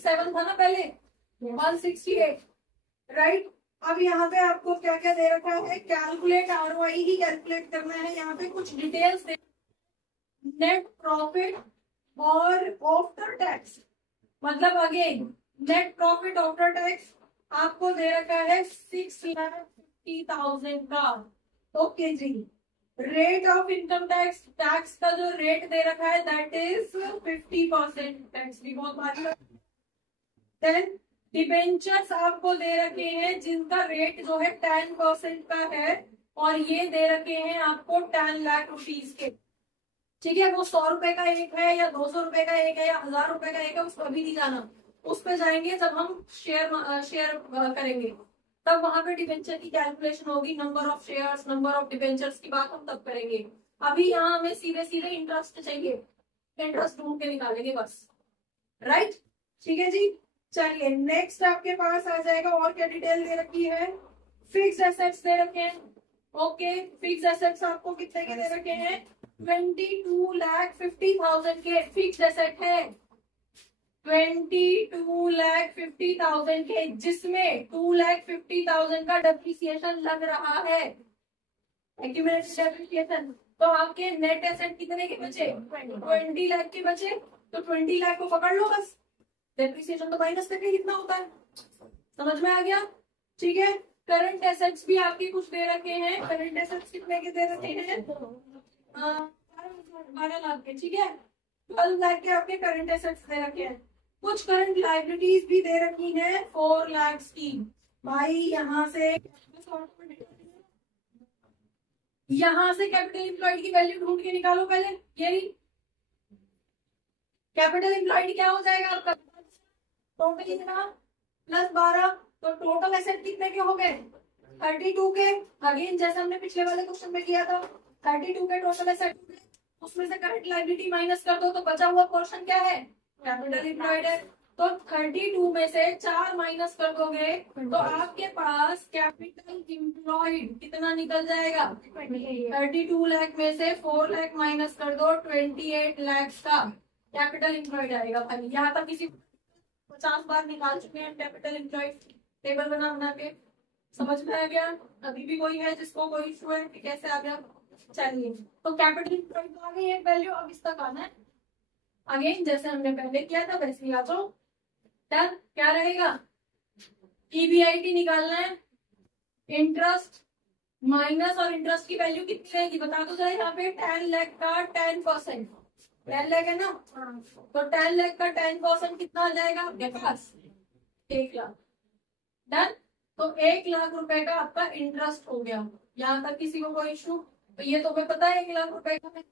167 था ना पहले, 168, राइट। अब यहाँ पे आपको क्या क्या दे रखा है, कैलकुलेट आरओआई ही कैलकुलेट करना है। यहाँ पे कुछ डिटेल्स दे, नेट प्रॉफिट और आफ्टर टैक्स, मतलब again net profit after tax आपको दे रखा है 6,50,000 का। ओके जी। Rate of income tax, tax का जो रेट दे रखा है दैट इज 50%। टैक्स भी बहुत भारी। देन डिबेंचर्स आपको दे रखे हैं जिनका रेट जो है 10% का है, और ये दे रखे हैं आपको 10 लाख रुपीज के। ठीक है, वो 100 रुपए का एक है या 200 रुपए का एक है या 1000 रुपए का एक है, उसको अभी नहीं जाना, उस पर जाएंगे जब हम शेयर करेंगे, तब वहां पे डिबेंचर की कैलकुलेशन होगी, number of shares, number of debentures की बात हम तब करेंगे। अभी यहाँ हमें सीधे सीधे इंटरेस्ट चाहिए, इंटरेस्ट ढूंढ के निकालेंगे बस, राइट। ठीक है जी, चलिए नेक्स्ट आपके पास आ जाएगा। और क्या डिटेल दे रखी है, फिक्स एसेट्स दे रखे हैं। ओके, फिक्स एसेट्स आपको कितने के दे रखे हैं, 22,50,000 के फिक्स एसेट है, 22,50,000 के, जिसमें 2,50,000 का डेप्रिसिएशन लग रहा है, एक्यूमुलेटेड डेप्रिसिएशन। तो आपके नेट एसेट कितने के बचे, 20 लाख के बचे, तो 20 लाख को पकड़ लो बस, डेप्रिसिएशन तो माइनस करके कितना होता है, समझ में आ गया। ठीक है, करंट एसेट्स भी आपके कुछ दे रखे हैं, करंट एसेट्स कितने के दे रखे हैं, 12 लाख के। ठीक है, 12 लाख के आपके करंट एसेट्स दे रखे हैं। कुछ करंट लाइबिलिटीज भी दे रखी है 4 लाख की। भाई यहाँ से कैपिटल एम्प्लॉयड की वैल्यू ढूंढ के निकालो पहले। यही कैपिटल एम्प्लॉयड क्या हो जाएगा आपका, टोटल कितना प्लस 12, तो टोटल एसेट कितने के हो गए, 32 के। अगेन जैसे हमने पिछले वाले क्वेश्चन में किया था, 32 के टोटल एसेट, उसमें से करंट लायबिलिटी माइनस कर दो, तो बचा हुआ पोर्शन क्या है, कैपिटल एम्प्लॉयड है। तो 32 में से 4 माइनस कर दोगे तो आपके पास कैपिटल एम्प्लॉयड कितना निकल जाएगा, 32 लाख में से 4 लाख माइनस कर दो, 28 लाख का कैपिटल एम्प्लॉयड आएगा। भाई यहाँ तक किसी 50 बार निकाल चुके हैं कैपिटल एम्प्लॉयड, टेबल बना बना के, समझ में आ गया। अभी भी कोई है जिसको कोई इशू है कि कैसे आ गया, चलिए। तो कैपिटल एम्प्लॉयड तो आ गई एक वैल्यू, अब इस तक आना है। अगेन जैसे हमने पहले किया था वैसे ही आ जाओ। डन, क्या रहेगा, ईबीआईटी निकालना है, इंटरेस्ट माइनस, और इंटरेस्ट की वैल्यू कितनी रहेगी बता दो जरा। यहाँ पे 10 लाख का 10%, 10 लाख है ना, तो 10 लाख का 10% कितना आ जाएगा आपके पास, 1 लाख। डन, तो 1 लाख रुपए का आपका इंटरेस्ट हो गया। यहाँ तक किसी को कोई इशू, तो ये तो हमें पता है 1 लाख रुपए का है।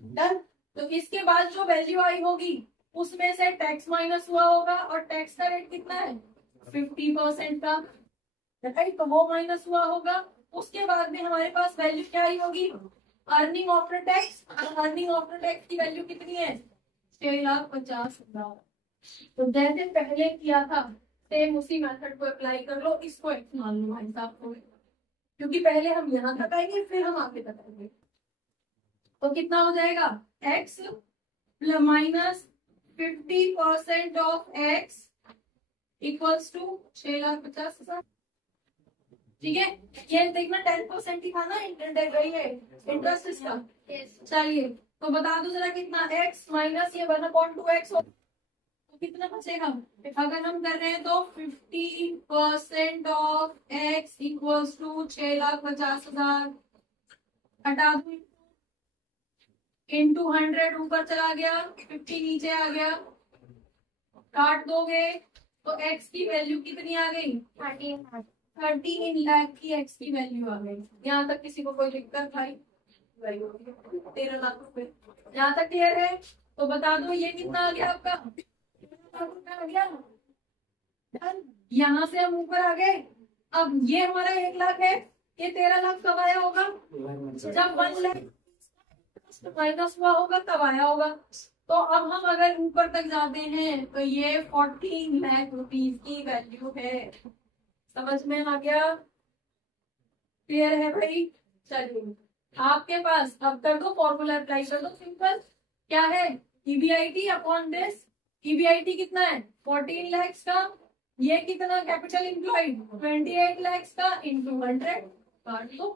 डन, तो इसके बाद जो वैल्यू आई होगी उसमें से टैक्स माइनस हुआ होगा, और टैक्स का रेट कितना है 50% का, राइट, तो वो माइनस हुआ होगा। उसके बाद में हमारे पास वैल्यू क्या आई होगी, अर्निंग आफ्टर टैक्स, और अर्निंग आफ्टर टैक्स की वैल्यू कितनी है, 6,50,000। तो जैसे पहले किया था सेम उसी मेथड को अप्लाई कर लो, इसको एक्स मान लो भाई साहब को, क्योंकि पहले हम यहाँ तक आएंगे फिर हम आगे तक आएंगे। तो कितना हो जाएगा, x minus 50% of x equals to 6,50,000। ठीक है, ये देखना 10% ही था ना इंटरेस्ट इसका। चलिए तो बता दो जरा कितना, एक्स माइनस ये 1/2x हो, तो कितना बचेगा, अगर हम कर रहे हैं तो 50% ऑफ एक्स इक्वल्स टू 6,50,000, हटा दो, इंटू 100 ऊपर चला गया, 50 नीचे आ गया, काट दोगे तो एक्स की वैल्यू कितनी आ गई, 13 लाख की एक्स की वैल्यू आ गई। यहाँ तक किसी को कोई दिक्कत भाई, 13 लाख रुपए, यहाँ तक क्लियर है। तो बता दो ये कितना आ गया आपका, 13 लाख रुपए आ गया। यहाँ से हम ऊपर आ गए, अब ये हमारा 1 लाख है, ये 13 लाख कब आया होगा, जब 1 लाख माइनस हुआ होगा तब आया होगा। तो अब हम अगर ऊपर तक जाते हैं तो ये 14 लाख रुपीज की वैल्यू है, समझ में आ गया, क्लियर है भाई। चलिए आपके पास अब कर दो, फॉर्मूला अप्लाई कर दो, सिंपल क्या है, ईबीआईटी अपॉन दिस EBIT कितना है 14 lakhs का, ये कितना कैपिटल इम्प्लॉयड 28 lakhs का इंटू 100 काट लो,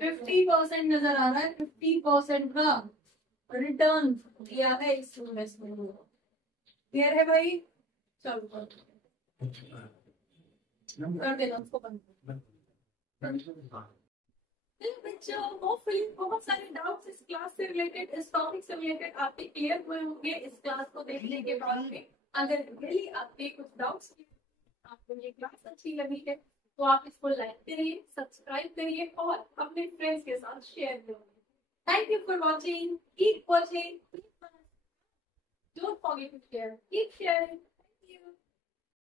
50% नजर आ रहा है, 50% का रिटर्न दिया है इस इन्वेस्टमेंट को। क्लियर है भाई? चलो कर देना उसको बंद। बच्चों होपफुली बहुत सारे डाउट्स इस क्लास से रिलेटेड, इस टॉपिक से रिलेटेड आपके क्लियर हुए होंगे इस क्लास को देखने के बाद में। अगर रियली आपके कुछ डाउट्स आपको ये क्लास अच्छी लगी है तो आप इसको लाइक करिए, सब्सक्राइब करिए और अपने फ्रेंड्स के साथ शेयर करिए। Thank you for watching, keep watching, don't forget to share, keep sharing.